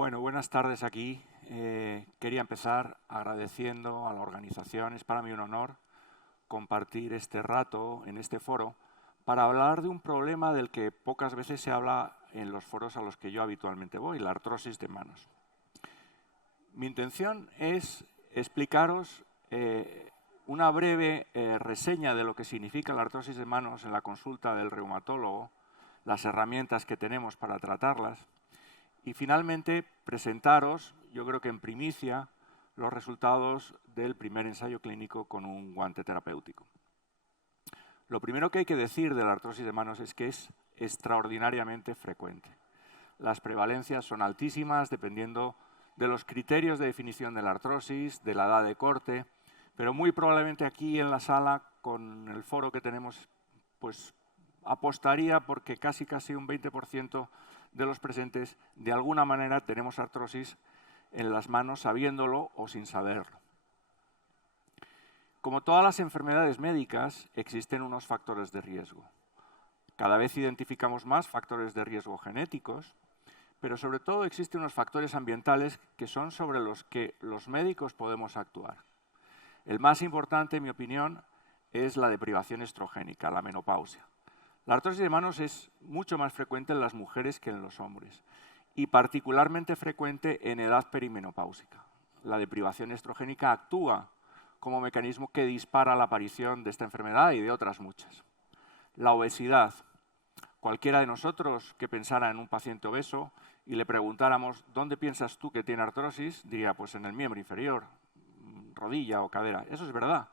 Bueno, buenas tardes aquí. Quería empezar agradeciendo a la organización. Es para mí un honor compartir este rato en este foro para hablar de un problema del que pocas veces se habla en los foros a los que yo habitualmente voy, la artrosis de manos. Mi intención es explicaros una breve reseña de lo que significa la artrosis de manos en la consulta del reumatólogo, las herramientas que tenemos para tratarlas, y finalmente presentaros, yo creo que en primicia, los resultados del primer ensayo clínico con un guante terapéutico. Lo primero que hay que decir de la artrosis de manos es que es extraordinariamente frecuente. Las prevalencias son altísimas dependiendo de los criterios de definición de la artrosis, de la edad de corte, pero muy probablemente aquí en la sala, con el foro que tenemos, pues apostaría porque casi un 20% de los presentes de alguna manera tenemos artrosis en las manos sabiéndolo o sin saberlo. Como todas las enfermedades médicas, existen unos factores de riesgo. Cada vez identificamos más factores de riesgo genéticos, pero sobre todo existen unos factores ambientales que son sobre los que los médicos podemos actuar. El más importante, en mi opinión, es la deprivación estrogénica, la menopausia. La artrosis de manos es mucho más frecuente en las mujeres que en los hombres y particularmente frecuente en edad perimenopáusica. La deprivación estrogénica actúa como mecanismo que dispara la aparición de esta enfermedad y de otras muchas. La obesidad. Cualquiera de nosotros que pensara en un paciente obeso y le preguntáramos ¿dónde piensas tú que tiene artrosis? Diría, pues en el miembro inferior, rodilla o cadera. Eso es verdad,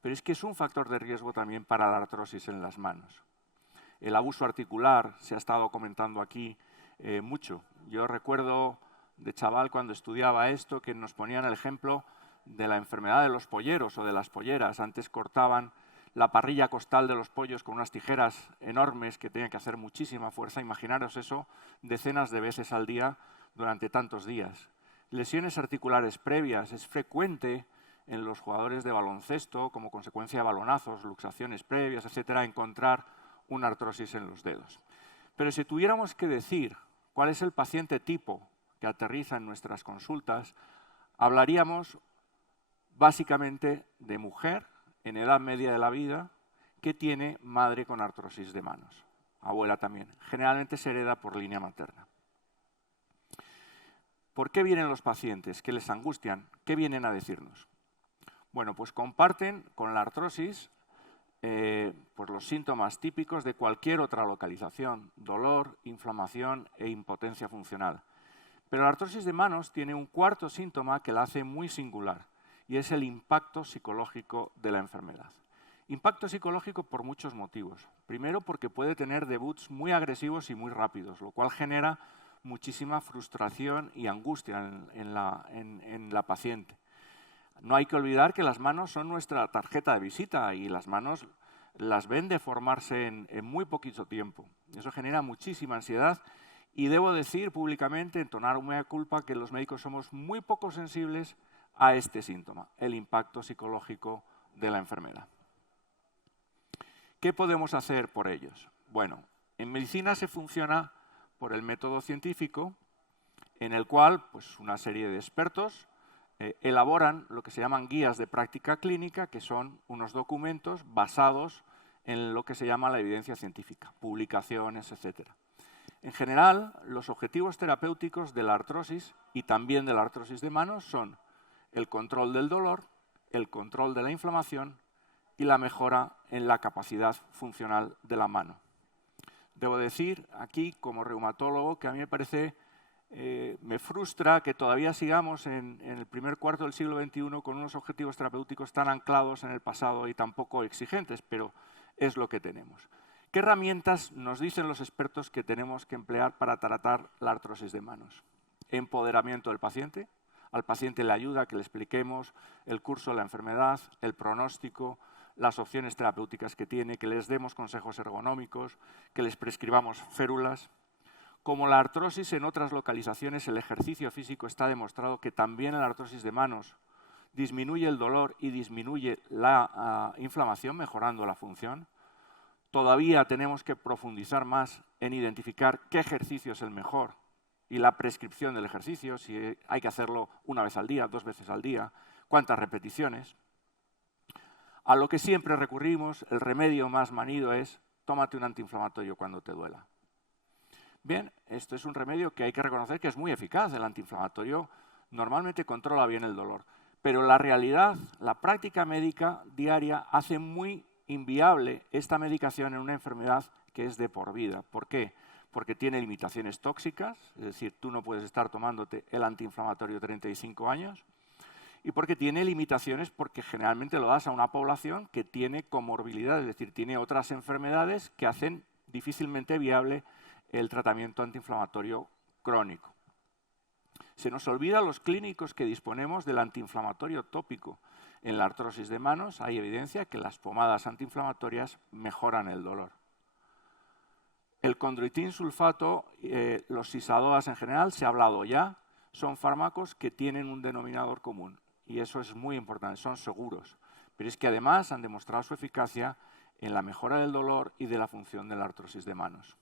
pero es que es un factor de riesgo también para la artrosis en las manos. El abuso articular se ha estado comentando aquí mucho. Yo recuerdo de chaval cuando estudiaba esto que nos ponían el ejemplo de la enfermedad de los polleros o de las polleras. Antes cortaban la parrilla costal de los pollos con unas tijeras enormes que tenían que hacer muchísima fuerza. Imaginaros eso decenas de veces al día durante tantos días. Lesiones articulares previas. Es frecuente en los jugadores de baloncesto, como consecuencia de balonazos, luxaciones previas, etcétera, encontrar una artrosis en los dedos. Pero si tuviéramos que decir cuál es el paciente tipo que aterriza en nuestras consultas, hablaríamos básicamente de mujer en edad media de la vida que tiene madre con artrosis de manos, abuela también. Generalmente se hereda por línea materna. ¿Por qué vienen los pacientes? ¿Qué les angustian? ¿Qué vienen a decirnos? Bueno, pues comparten con la artrosis pues los síntomas típicos de cualquier otra localización, dolor, inflamación e impotencia funcional. Pero la artrosis de manos tiene un cuarto síntoma que la hace muy singular y es el impacto psicológico de la enfermedad. Impacto psicológico por muchos motivos. Primero porque puede tener debuts muy agresivos y muy rápidos, lo cual genera muchísima frustración y angustia en la paciente. No hay que olvidar que las manos son nuestra tarjeta de visita y las manos las ven deformarse en muy poquito tiempo. Eso genera muchísima ansiedad y debo decir públicamente, entonar un mea culpa, que los médicos somos muy poco sensibles a este síntoma, el impacto psicológico de la enfermedad. ¿Qué podemos hacer por ellos? Bueno, en medicina se funciona por el método científico en el cual pues, una serie de expertos elaboran lo que se llaman guías de práctica clínica, que son unos documentos basados en lo que se llama la evidencia científica, publicaciones, etc. En general, los objetivos terapéuticos de la artrosis y también de la artrosis de manos son el control del dolor, el control de la inflamación y la mejora en la capacidad funcional de la mano. Debo decir aquí, como reumatólogo, que a mí me parece me frustra que todavía sigamos en el primer cuarto del siglo XXI con unos objetivos terapéuticos tan anclados en el pasado y tan poco exigentes, pero es lo que tenemos. ¿Qué herramientas nos dicen los expertos que tenemos que emplear para tratar la artrosis de manos? Empoderamiento del paciente. Al paciente le ayuda a que le expliquemos el curso de la enfermedad, el pronóstico, las opciones terapéuticas que tiene, que les demos consejos ergonómicos, que les prescribamos férulas. Como la artrosis en otras localizaciones, el ejercicio físico está demostrado que también en la artrosis de manos disminuye el dolor y disminuye la inflamación, mejorando la función. Todavía tenemos que profundizar más en identificar qué ejercicio es el mejor y la prescripción del ejercicio, si hay que hacerlo una vez al día, 2 veces al día, cuántas repeticiones. A lo que siempre recurrimos, el remedio más manido es tómate un antiinflamatorio cuando te duela. Bien, esto es un remedio que hay que reconocer que es muy eficaz. El antiinflamatorio normalmente controla bien el dolor, pero la realidad, la práctica médica diaria hace muy inviable esta medicación en una enfermedad que es de por vida. ¿Por qué? Porque tiene limitaciones tóxicas, es decir, tú no puedes estar tomándote el antiinflamatorio 35 años, y porque tiene limitaciones porque generalmente lo das a una población que tiene comorbilidad, es decir, tiene otras enfermedades que hacen difícilmente viable el tratamiento antiinflamatorio crónico. Se nos olvida a los clínicos que disponemos del antiinflamatorio tópico. En la artrosis de manos hay evidencia que las pomadas antiinflamatorias mejoran el dolor. El condroitin sulfato, los SISADOAs en general, se ha hablado ya, son fármacos que tienen un denominador común. Y eso es muy importante, son seguros. Pero es que además han demostrado su eficacia en la mejora del dolor y de la función de la artrosis de manos.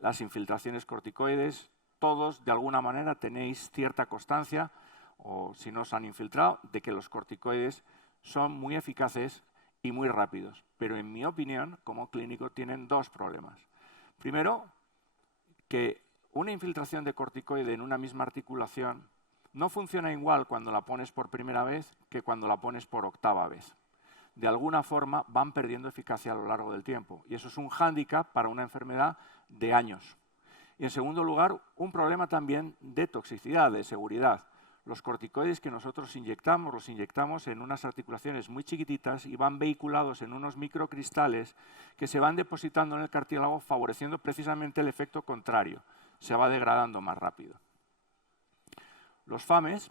Las infiltraciones corticoides, todos de alguna manera tenéis cierta constancia, o si no os han infiltrado, de que los corticoides son muy eficaces y muy rápidos. Pero en mi opinión, como clínico, tienen 2 problemas. Primero, que una infiltración de corticoide en una misma articulación no funciona igual cuando la pones por primera vez que cuando la pones por 8ª vez. De alguna forma van perdiendo eficacia a lo largo del tiempo y eso es un hándicap para una enfermedad de años. Y en segundo lugar, un problema también de toxicidad, de seguridad. Los corticoides que nosotros inyectamos, los inyectamos en unas articulaciones muy chiquititas y van vehiculados en unos microcristales que se van depositando en el cartílago favoreciendo precisamente el efecto contrario. Se va degradando más rápido. Los FAMES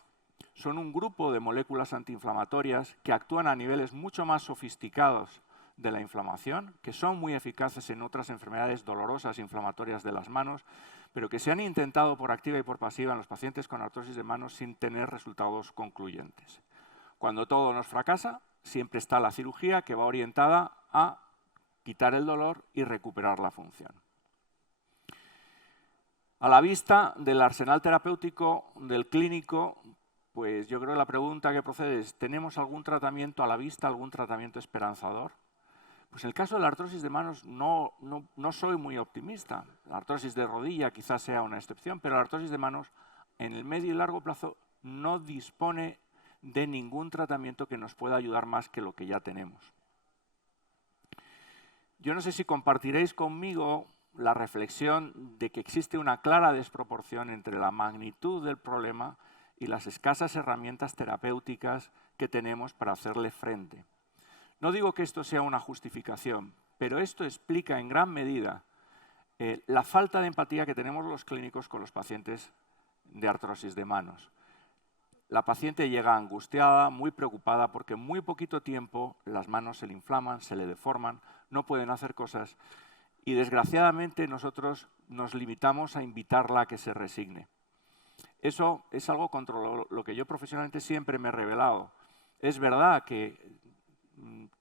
son un grupo de moléculas antiinflamatorias que actúan a niveles mucho más sofisticados de la inflamación, que son muy eficaces en otras enfermedades dolorosas inflamatorias de las manos, pero que se han intentado por activa y por pasiva en los pacientes con artrosis de manos sin tener resultados concluyentes. Cuando todo nos fracasa, siempre está la cirugía que va orientada a quitar el dolor y recuperar la función. A la vista del arsenal terapéutico del clínico, pues yo creo que la pregunta que procede es, ¿tenemos algún tratamiento a la vista, algún tratamiento esperanzador? Pues en el caso de la artrosis de manos no soy muy optimista. La artrosis de rodilla quizás sea una excepción, pero la artrosis de manos en el medio y largo plazo no dispone de ningún tratamiento que nos pueda ayudar más que lo que ya tenemos. Yo no sé si compartiréis conmigo la reflexión de que existe una clara desproporción entre la magnitud del problema y las escasas herramientas terapéuticas que tenemos para hacerle frente. No digo que esto sea una justificación, pero esto explica en gran medida la falta de empatía que tenemos los clínicos con los pacientes de artrosis de manos. La paciente llega angustiada, muy preocupada, porque en muy poquito tiempo las manos se le inflaman, se le deforman, no pueden hacer cosas y desgraciadamente nosotros nos limitamos a invitarla a que se resigne. Eso es algo contra lo que yo profesionalmente siempre me he rebelado. Es verdad que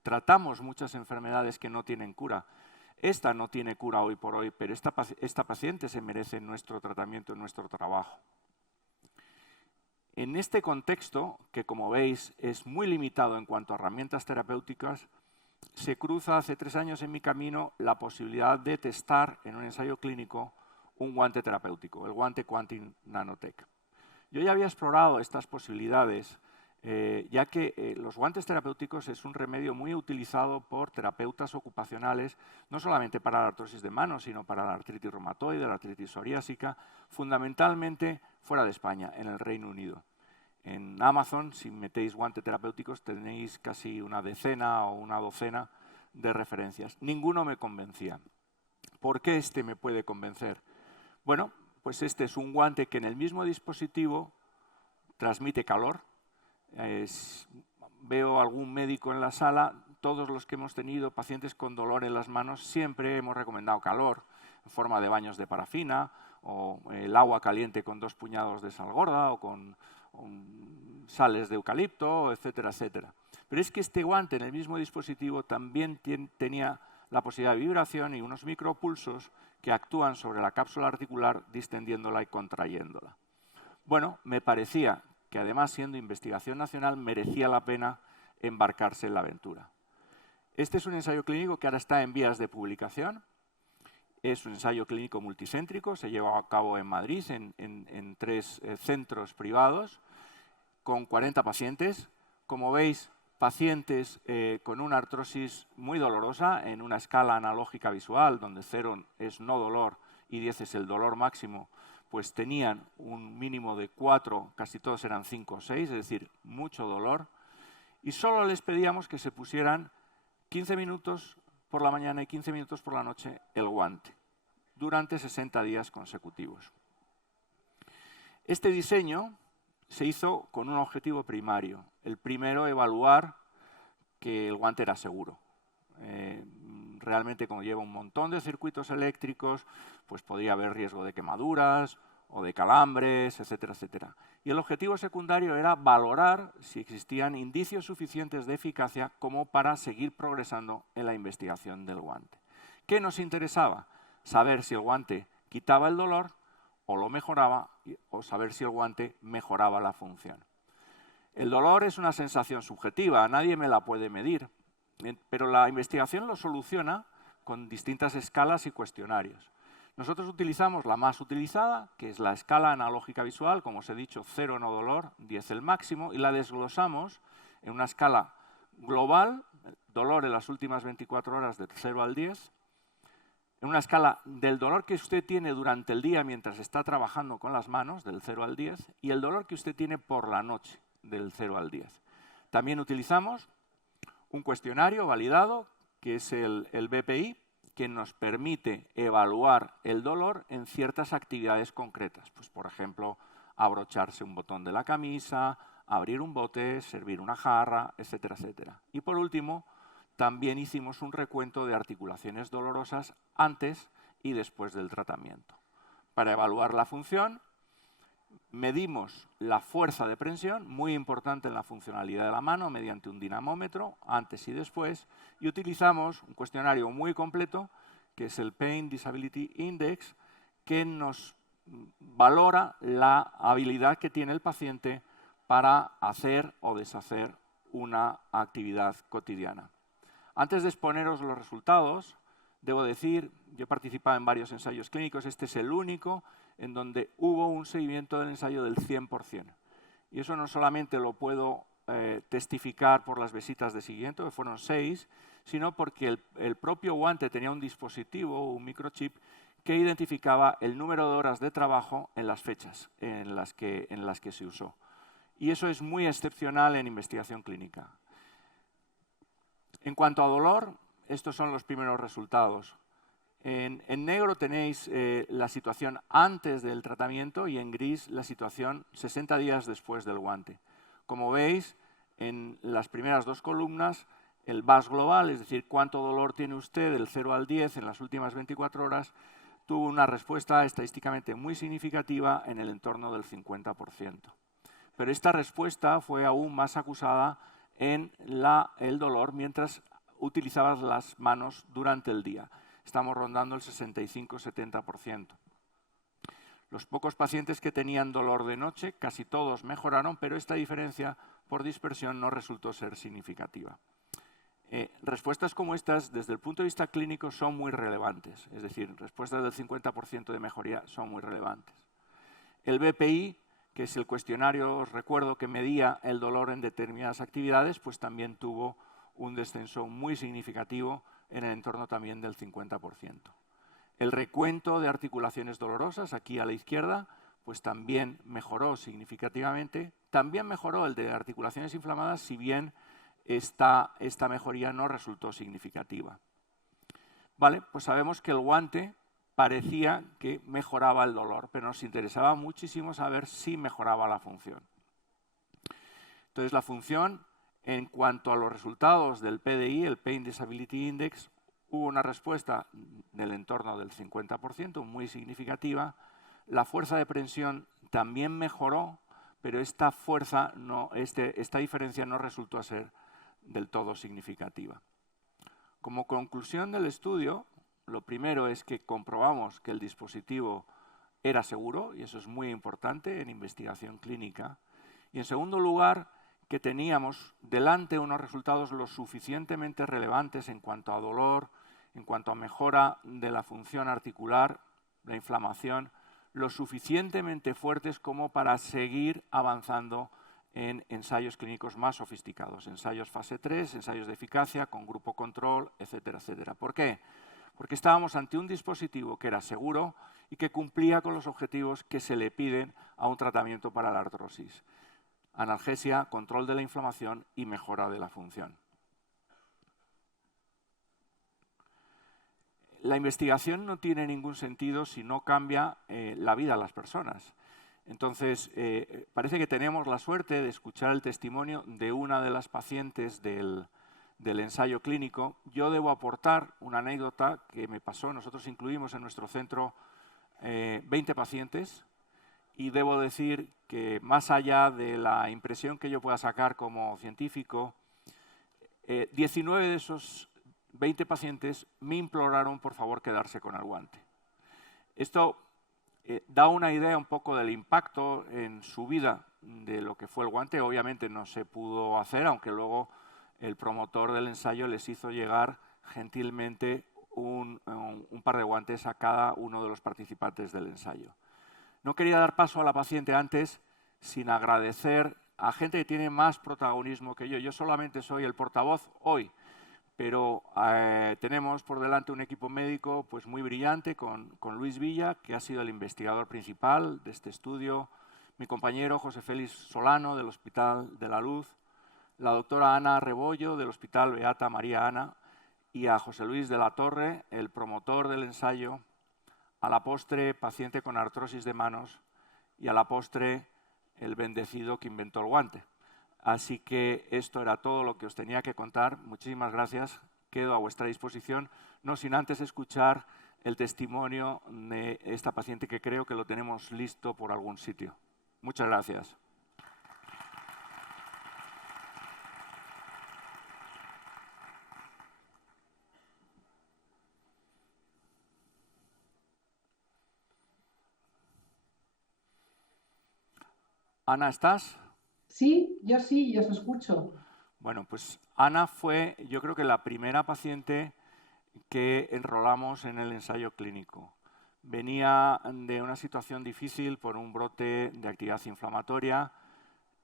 tratamos muchas enfermedades que no tienen cura. Esta no tiene cura hoy por hoy, pero esta paciente se merece nuestro tratamiento, nuestro trabajo. En este contexto, que como veis es muy limitado en cuanto a herramientas terapéuticas, se cruza hace 3 años en mi camino la posibilidad de testar en un ensayo clínico un guante terapéutico, el guante Quantum Nanotech. Yo ya había explorado estas posibilidades, ya que los guantes terapéuticos es un remedio muy utilizado por terapeutas ocupacionales, no solamente para la artrosis de manos, sino para la artritis reumatoide, la artritis psoriásica, fundamentalmente fuera de España, en el Reino Unido. En Amazon, si metéis guantes terapéuticos, tenéis casi una decena o una docena de referencias. Ninguno me convencía. ¿Por qué este me puede convencer? Bueno, pues este es un guante que en el mismo dispositivo transmite calor. Veo algún médico en la sala, todos los que hemos tenido pacientes con dolor en las manos siempre hemos recomendado calor en forma de baños de parafina o el agua caliente con 2 puñados de sal gorda o con sales de eucalipto, etcétera, etcétera. Pero es que este guante en el mismo dispositivo también tenía la posibilidad de vibración y unos micropulsos que actúan sobre la cápsula articular distendiéndola y contrayéndola. Bueno, me parecía que además, siendo investigación nacional, merecía la pena embarcarse en la aventura. Este es un ensayo clínico que ahora está en vías de publicación. Es un ensayo clínico multicéntrico, se lleva a cabo en Madrid, en 3 centros privados, con 40 pacientes. Como veis, pacientes con una artrosis muy dolorosa en una escala analógica visual, donde 0 es no dolor y 10 es el dolor máximo, pues tenían un mínimo de 4, casi todos eran 5 o 6, es decir, mucho dolor. Y solo les pedíamos que se pusieran 15 minutos por la mañana y 15 minutos por la noche el guante, durante 60 días consecutivos. Este diseño se hizo con un objetivo primario. El primero, evaluar que el guante era seguro. Realmente, como lleva un montón de circuitos eléctricos, pues podía haber riesgo de quemaduras o de calambres, etcétera, etcétera. Y el objetivo secundario era valorar si existían indicios suficientes de eficacia como para seguir progresando en la investigación del guante. ¿Qué nos interesaba? Saber si el guante quitaba el dolor o lo mejoraba, o saber si el guante mejoraba la función. El dolor es una sensación subjetiva, nadie me la puede medir, pero la investigación lo soluciona con distintas escalas y cuestionarios. Nosotros utilizamos la más utilizada, que es la escala analógica visual, como os he dicho, 0 no dolor, 10 el máximo, y la desglosamos en una escala global, dolor en las últimas 24 horas del 0 al 10, en una escala del dolor que usted tiene durante el día mientras está trabajando con las manos, del 0 al 10, y el dolor que usted tiene por la noche, del 0 al 10. También utilizamos un cuestionario validado, que es el BPI, que nos permite evaluar el dolor en ciertas actividades concretas. Pues, por ejemplo, abrocharse un botón de la camisa, abrir un bote, servir una jarra, etcétera, etcétera. Y por último, también hicimos un recuento de articulaciones dolorosas antes y después del tratamiento. Para evaluar la función, medimos la fuerza de presión, muy importante en la funcionalidad de la mano, mediante un dinamómetro, antes y después, y utilizamos un cuestionario muy completo, que es el Pain Disability Index, que nos valora la habilidad que tiene el paciente para hacer o deshacer una actividad cotidiana. Antes de exponeros los resultados, debo decir, yo he participado en varios ensayos clínicos, este es el único en donde hubo un seguimiento del ensayo del 100%. Y eso no solamente lo puedo testificar por las visitas de seguimiento, que fueron 6, sino porque el propio guante tenía un dispositivo, un microchip, que identificaba el número de horas de trabajo en las fechas en las que se usó. Y eso es muy excepcional en investigación clínica. En cuanto a dolor, estos son los primeros resultados. En negro tenéis la situación antes del tratamiento y en gris la situación 60 días después del guante. Como veis, en las primeras 2 columnas, el VAS global, es decir, cuánto dolor tiene usted del 0 al 10 en las últimas 24 horas, tuvo una respuesta estadísticamente muy significativa en el entorno del 50%. Pero esta respuesta fue aún más acusada en el dolor mientras utilizabas las manos durante el día. Estamos rondando el 65-70%. Los pocos pacientes que tenían dolor de noche, casi todos mejoraron, pero esta diferencia por dispersión no resultó ser significativa. Respuestas como estas, desde el punto de vista clínico, son muy relevantes. Es decir, respuestas del 50% de mejoría son muy relevantes. El BPI, que es el cuestionario, os recuerdo, que medía el dolor en determinadas actividades, pues también tuvo un descenso muy significativo en el entorno también del 50%. El recuento de articulaciones dolorosas, aquí a la izquierda, pues también mejoró significativamente. También mejoró el de articulaciones inflamadas, si bien esta mejoría no resultó significativa. Vale, pues sabemos que el guante parecía que mejoraba el dolor, pero nos interesaba muchísimo saber si mejoraba la función. Entonces, la función, en cuanto a los resultados del PDI, el Pain Disability Index, hubo una respuesta del entorno del 50%, muy significativa. La fuerza de presión también mejoró, pero esta diferencia no resultó ser del todo significativa. Como conclusión del estudio, Lo primero es que comprobamos que el dispositivo era seguro, y eso es muy importante en investigación clínica. Y en segundo lugar, que teníamos delante unos resultados lo suficientemente relevantes en cuanto a dolor, en cuanto a mejora de la función articular, la inflamación, lo suficientemente fuertes como para seguir avanzando en ensayos clínicos más sofisticados, ensayos fase 3, ensayos de eficacia con grupo control, etcétera, etcétera. ¿Por qué? Porque estábamos ante un dispositivo que era seguro y que cumplía con los objetivos que se le piden a un tratamiento para la artrosis. Analgesia, control de la inflamación y mejora de la función. La investigación no tiene ningún sentido si no cambia la vida a las personas. Entonces, parece que tenemos la suerte de escuchar el testimonio de una de las pacientes del ensayo clínico. Yo debo aportar una anécdota que me pasó. Nosotros incluimos en nuestro centro 20 pacientes y debo decir que más allá de la impresión que yo pueda sacar como científico, 19 de esos 20 pacientes me imploraron por favor quedarse con el guante. Esto da una idea un poco del impacto en su vida de lo que fue el guante. Obviamente no se pudo hacer, aunque luego el promotor del ensayo les hizo llegar gentilmente un par de guantes a cada uno de los participantes del ensayo. No quería dar paso a la paciente antes sin agradecer a gente que tiene más protagonismo que yo. Yo solamente soy el portavoz hoy, pero tenemos por delante un equipo médico pues, muy brillante con Luis Villa, que ha sido el investigador principal de este estudio, mi compañero José Félix Solano del Hospital de la Luz, la doctora Ana Rebollo del Hospital Beata María Ana y a José Luis de la Torre, el promotor del ensayo, a la postre paciente con artrosis de manos y a la postre el bendecido que inventó el guante. Así que esto era todo lo que os tenía que contar. Muchísimas gracias. Quedo a vuestra disposición, no sin antes escuchar el testimonio de esta paciente que creo que lo tenemos listo por algún sitio. Muchas gracias. Ana, ¿estás? Sí, yo os escucho. Bueno, pues Ana fue, yo creo que la primera paciente que enrolamos en el ensayo clínico. Venía de una situación difícil por un brote de actividad inflamatoria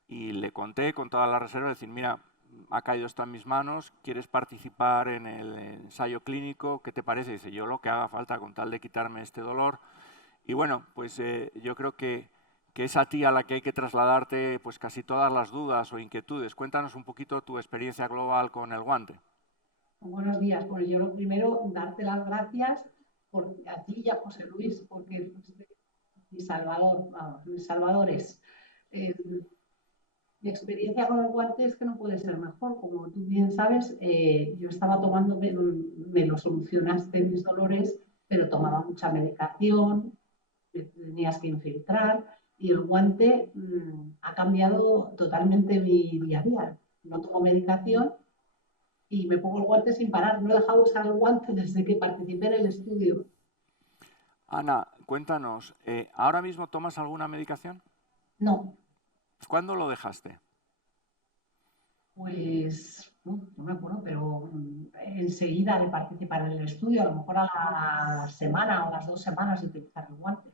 y le conté con toda la reserva, decir, mira, ha caído esto en mis manos, ¿quieres participar en el ensayo clínico? ¿Qué te parece? Dice, yo lo que haga falta con tal de quitarme este dolor. Y bueno, pues yo creo que es a ti a la que hay que trasladarte pues casi todas las dudas o inquietudes. Cuéntanos un poquito tu experiencia global con el guante. Buenos días. Bueno, yo lo primero, darte las gracias a ti y a José Luis, porque fuiste mi salvador, vamos, mis salvadores. Mi experiencia con el guante es que no puede ser mejor. Como tú bien sabes, yo estaba tomando, me lo solucionaste mis dolores, pero tomaba mucha medicación, te tenías que infiltrar y el guante ha cambiado totalmente mi día a día. No tomo medicación y me pongo el guante sin parar. No he dejado de usar el guante desde que participé en el estudio. Ana, cuéntanos, ¿ahora mismo tomas alguna medicación? No. ¿Cuándo lo dejaste? Pues no me acuerdo, pero enseguida de participar en el estudio, a lo mejor a la semana o las 2 semanas de utilizar el guante.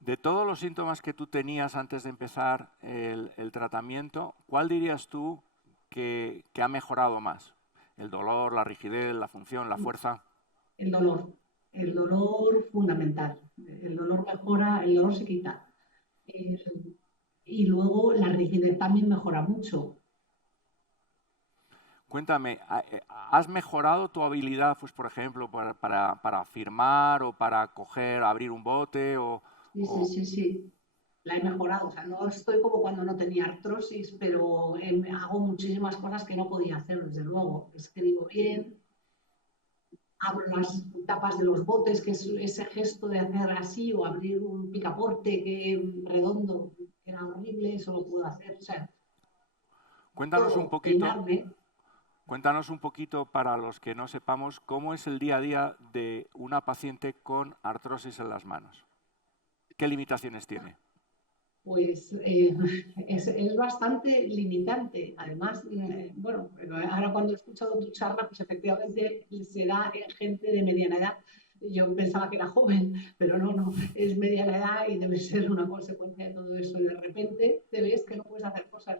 De todos los síntomas que tú tenías antes de empezar el tratamiento, ¿cuál dirías tú que ha mejorado más? ¿El dolor, la rigidez, la función, la fuerza? El dolor fundamental. El dolor mejora, el dolor se quita. Y luego la rigidez también mejora mucho. Cuéntame, ¿has mejorado tu habilidad, pues, por ejemplo, para firmar o para abrir un bote? Sí. La he mejorado. O sea, no estoy como cuando no tenía artrosis, pero hago muchísimas cosas que no podía hacer, desde luego. Escribo bien, abro las tapas de los botes, que es ese gesto de hacer así, o abrir un picaporte redondo, que era horrible, eso lo puedo hacer. O sea, Cuéntanos un todo, poquito, peinarme. Cuéntanos un poquito, para los que no sepamos, cómo es el día a día de una paciente con artrosis en las manos. ¿Qué limitaciones tiene? Pues es bastante limitante. Además, bueno, ahora cuando he escuchado tu charla, pues efectivamente se da en gente de mediana edad. Yo pensaba que era joven, pero no, es mediana edad y debe ser una consecuencia de todo eso. Y de repente te ves que no puedes hacer cosas.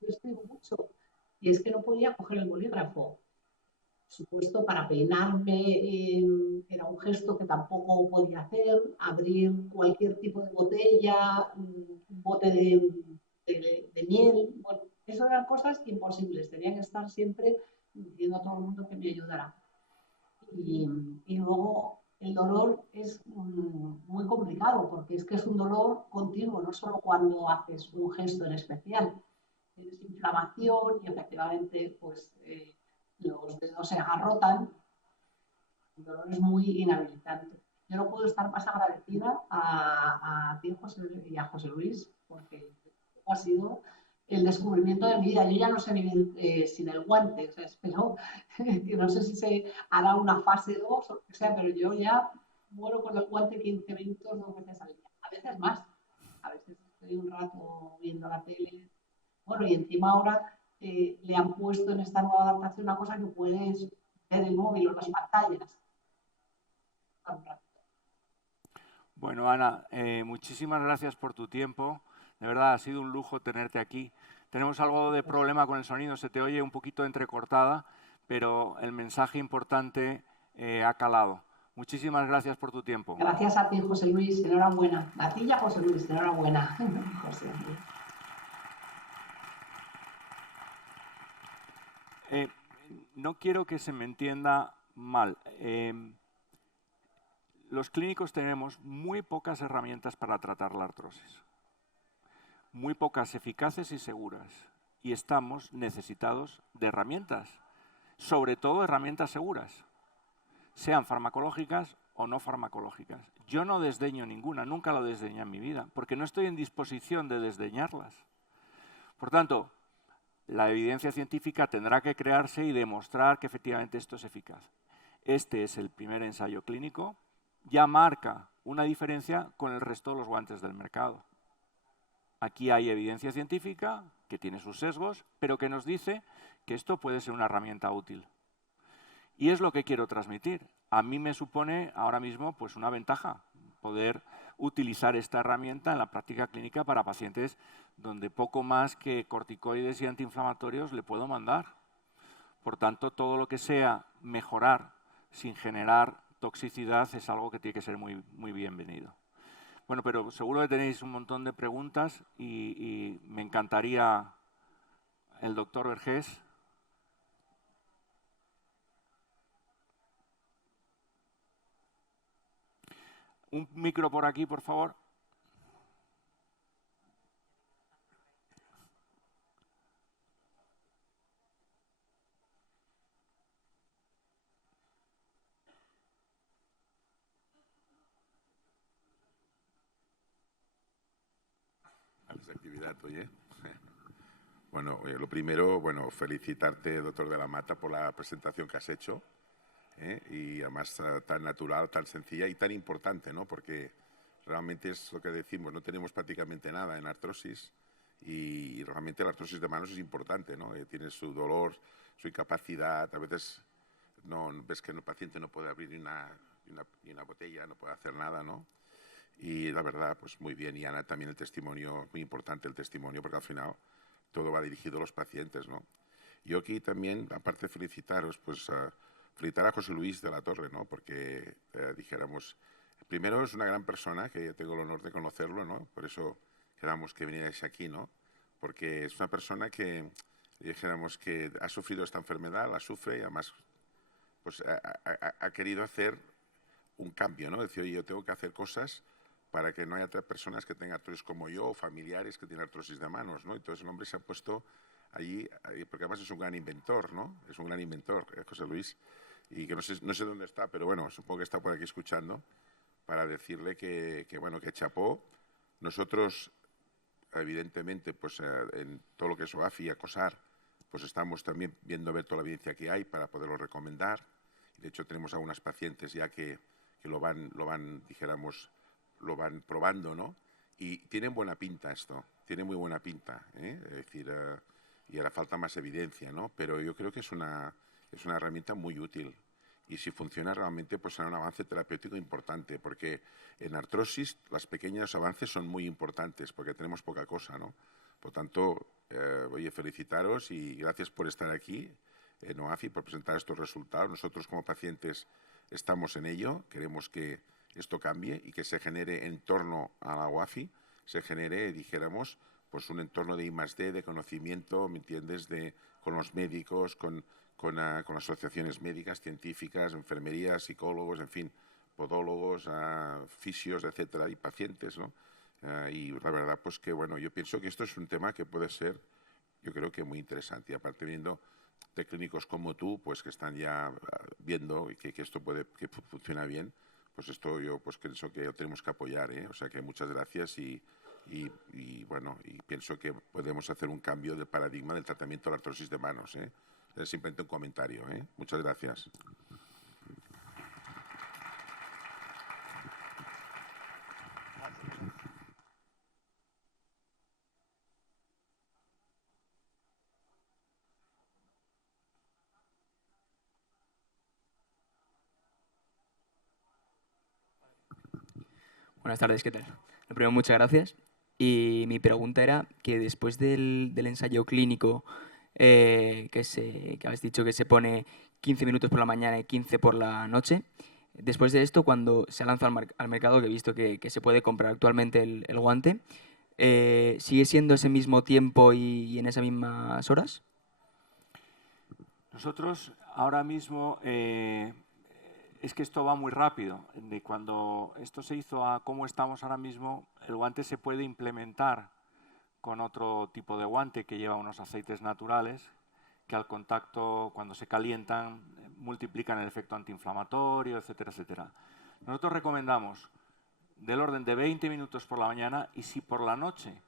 Yo escribo mucho y es que no podía coger el bolígrafo. Supuesto, para peinarme era un gesto que tampoco podía hacer, abrir cualquier tipo de botella, un bote de miel, bueno, eso eran cosas imposibles, tenía que estar siempre diciendo a todo el mundo que me ayudara. Y luego el dolor es muy complicado porque es que es un dolor continuo, no solo cuando haces un gesto en especial. Tienes inflamación y efectivamente pues, los dedos se agarrotan. El dolor es muy inhabilitante. Yo no puedo estar más agradecida a ti, José, y a José Luis, porque ha sido el descubrimiento de mi vida. Yo ya no sé vivir sin el guante, o sea, espero que no sé si se hará una fase 2 o lo que sea, pero yo ya muero con el guante 15 minutos 2 veces al día, a veces más. A veces estoy un rato viendo la tele. Bueno, y encima ahora le han puesto en esta nueva adaptación una cosa que puedes ver el móvil o las pantallas. Bueno, Ana, muchísimas gracias por tu tiempo. De verdad, ha sido un lujo tenerte aquí. Tenemos algo de problema con el sonido, se te oye un poquito entrecortada, pero el mensaje importante ha calado. Muchísimas gracias por tu tiempo. Gracias a ti, José Luis, enhorabuena. A ti y a José Luis, enhorabuena. José Luis. No quiero que se me entienda mal. Los clínicos tenemos muy pocas herramientas para tratar la artrosis. Muy pocas eficaces y seguras. Y estamos necesitados de herramientas, sobre todo herramientas seguras, sean farmacológicas o no farmacológicas. Yo no desdeño ninguna, nunca lo desdeñé en mi vida, porque no estoy en disposición de desdeñarlas. Por tanto, la evidencia científica tendrá que crearse y demostrar que efectivamente esto es eficaz. Este es el primer ensayo clínico, ya marca una diferencia con el resto de los guantes del mercado. Aquí hay evidencia científica que tiene sus sesgos, pero que nos dice que esto puede ser una herramienta útil. Y es lo que quiero transmitir. A mí me supone ahora mismo pues, una ventaja poder utilizar esta herramienta en la práctica clínica para pacientes donde poco más que corticoides y antiinflamatorios le puedo mandar. Por tanto, todo lo que sea mejorar sin generar toxicidad es algo que tiene que ser muy, muy bienvenido. Bueno, pero seguro que tenéis un montón de preguntas y me encantaría el doctor Vergés. Un micro por aquí, por favor. Actividad, oye. Bueno, lo primero, bueno, felicitarte, doctor de la Mata, por la presentación que has hecho. Y además tan natural, tan sencilla y tan importante, ¿no? Porque realmente es lo que decimos, no tenemos prácticamente nada en artrosis y realmente la artrosis de manos es importante, ¿no? Tiene su dolor, su incapacidad, a veces no, ves que el paciente no puede abrir ni una botella, no puede hacer nada, ¿no? Y la verdad, pues muy bien. Y Ana, también el testimonio, muy importante el testimonio, porque al final todo va dirigido a los pacientes, ¿no? Yo aquí también, aparte de felicitaros, pues felicitar a José Luis de la Torre, ¿no? Porque dijéramos, primero es una gran persona, que yo tengo el honor de conocerlo, ¿no? Por eso quedamos que vinierais aquí, ¿no? Porque es una persona que, dijéramos, que ha sufrido esta enfermedad, la sufre y además pues ha querido hacer un cambio, ¿no? Decir, oye, yo tengo que hacer cosas para que no haya otras personas que tengan artrosis como yo o familiares que tienen artrosis de manos, ¿no? Entonces el hombre se ha puesto allí, porque además es un gran inventor, ¿no? Es un gran inventor, José Luis, y que no sé dónde está, pero bueno, supongo que está por aquí escuchando, para decirle que bueno, que chapó. Nosotros, evidentemente, pues en todo lo que es OAFI y ACOSAR, pues estamos también viendo a ver toda la evidencia que hay para poderlo recomendar. De hecho, tenemos algunas pacientes ya que lo van, dijéramos, lo van probando, ¿no? Y tienen buena pinta esto, tiene muy buena pinta, ¿eh? Es decir, y hará falta más evidencia, ¿no? Pero yo creo que es una herramienta muy útil. Y si funciona realmente, pues será un avance terapéutico importante, porque en artrosis los pequeños avances son muy importantes, porque tenemos poca cosa, ¿no? Por tanto, oye, felicitaros y gracias por estar aquí en OAFI, por presentar estos resultados. Nosotros como pacientes estamos en ello, queremos que esto cambie y que se genere en torno a la OAFI, se genere, dijéramos, pues un entorno de I+D, de conocimiento, ¿me entiendes?, con los médicos, con asociaciones médicas, científicas, enfermerías, psicólogos, en fin, podólogos, fisios, etcétera, y pacientes, ¿no? Y la verdad, pues que, bueno, yo pienso que esto es un tema que puede ser, yo creo que muy interesante. Y aparte, viendo de clínicos como tú, pues que están ya viendo que esto que funciona bien, pues esto yo pues pienso que lo tenemos que apoyar, ¿eh? O sea que muchas gracias y bueno, y pienso que podemos hacer un cambio del paradigma del tratamiento de la artrosis de manos, ¿eh? Es simplemente un comentario, ¿eh? Muchas gracias. Buenas tardes, ¿qué tal? Lo primero, muchas gracias. Y mi pregunta era que después del ensayo clínico que habéis dicho que se pone 15 minutos por la mañana y 15 por la noche, después de esto, cuando se lanza al mercado, que he visto que se puede comprar actualmente el guante, ¿sigue siendo ese mismo tiempo y en esas mismas horas? Nosotros ahora mismo, es que esto va muy rápido. De cuando esto se hizo a cómo estamos ahora mismo, el guante se puede implementar con otro tipo de guante que lleva unos aceites naturales que al contacto, cuando se calientan, multiplican el efecto antiinflamatorio, etcétera, etcétera. Nosotros recomendamos del orden de 20 minutos por la mañana y si por la noche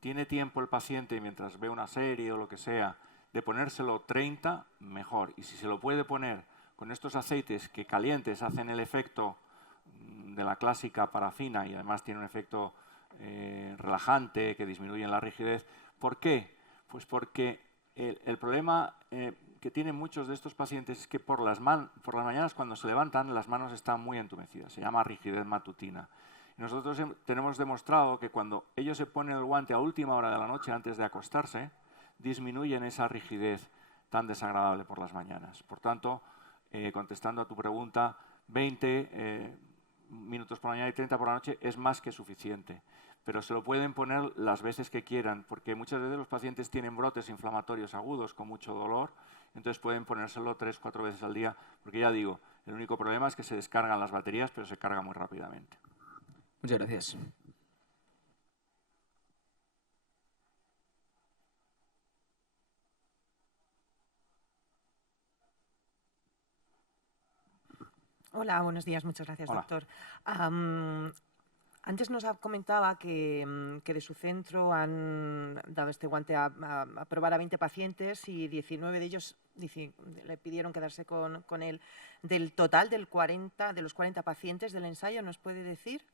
tiene tiempo el paciente mientras ve una serie o lo que sea, de ponérselo 30, mejor. Y si se lo puede poner con estos aceites que calientes hacen el efecto de la clásica parafina y además tiene un efecto relajante que disminuye la rigidez. ¿Por qué? Pues porque el problema que tienen muchos de estos pacientes es que por las mañanas cuando se levantan las manos están muy entumecidas. Se llama rigidez matutina. Y nosotros tenemos demostrado que cuando ellos se ponen el guante a última hora de la noche antes de acostarse, disminuyen esa rigidez tan desagradable por las mañanas. Por tanto, contestando a tu pregunta, 20 minutos por la mañana y 30 por la noche es más que suficiente. Pero se lo pueden poner las veces que quieran, porque muchas veces los pacientes tienen brotes inflamatorios agudos con mucho dolor, entonces pueden ponérselo 3 o 4 veces al día, porque ya digo, el único problema es que se descargan las baterías, pero se carga muy rápidamente. Muchas gracias. Hola, buenos días. Muchas gracias, Hola. doctor. Antes nos comentaba que de su centro han dado este guante a probar a 20 pacientes y 19 de ellos le pidieron quedarse con él. Del total de los 40 pacientes del ensayo, ¿nos puede decir?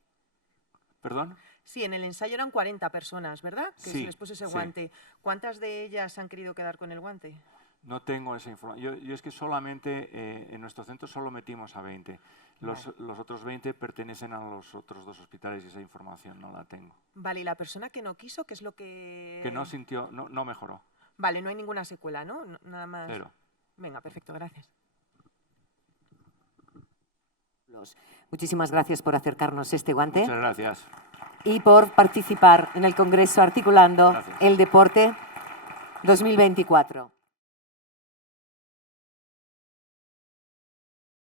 ¿Perdón? Sí, en el ensayo eran 40 personas, ¿verdad? Que Sí, se les puso ese sí. guante. ¿Cuántas de ellas han querido quedar con el guante? No tengo esa información. Yo es que solamente en nuestro centro solo metimos a 20. Los otros 20 pertenecen a los otros 2 hospitales y esa información no la tengo. Vale, ¿y la persona que no quiso, qué es lo que...? Que no sintió, no mejoró. Vale, no hay ninguna secuela, ¿no? Nada más. Cero. Venga, perfecto, gracias. Muchísimas gracias por acercarnos este guante Muchas gracias. y por participar en el Congreso Articulando Gracias. el Deporte 2024.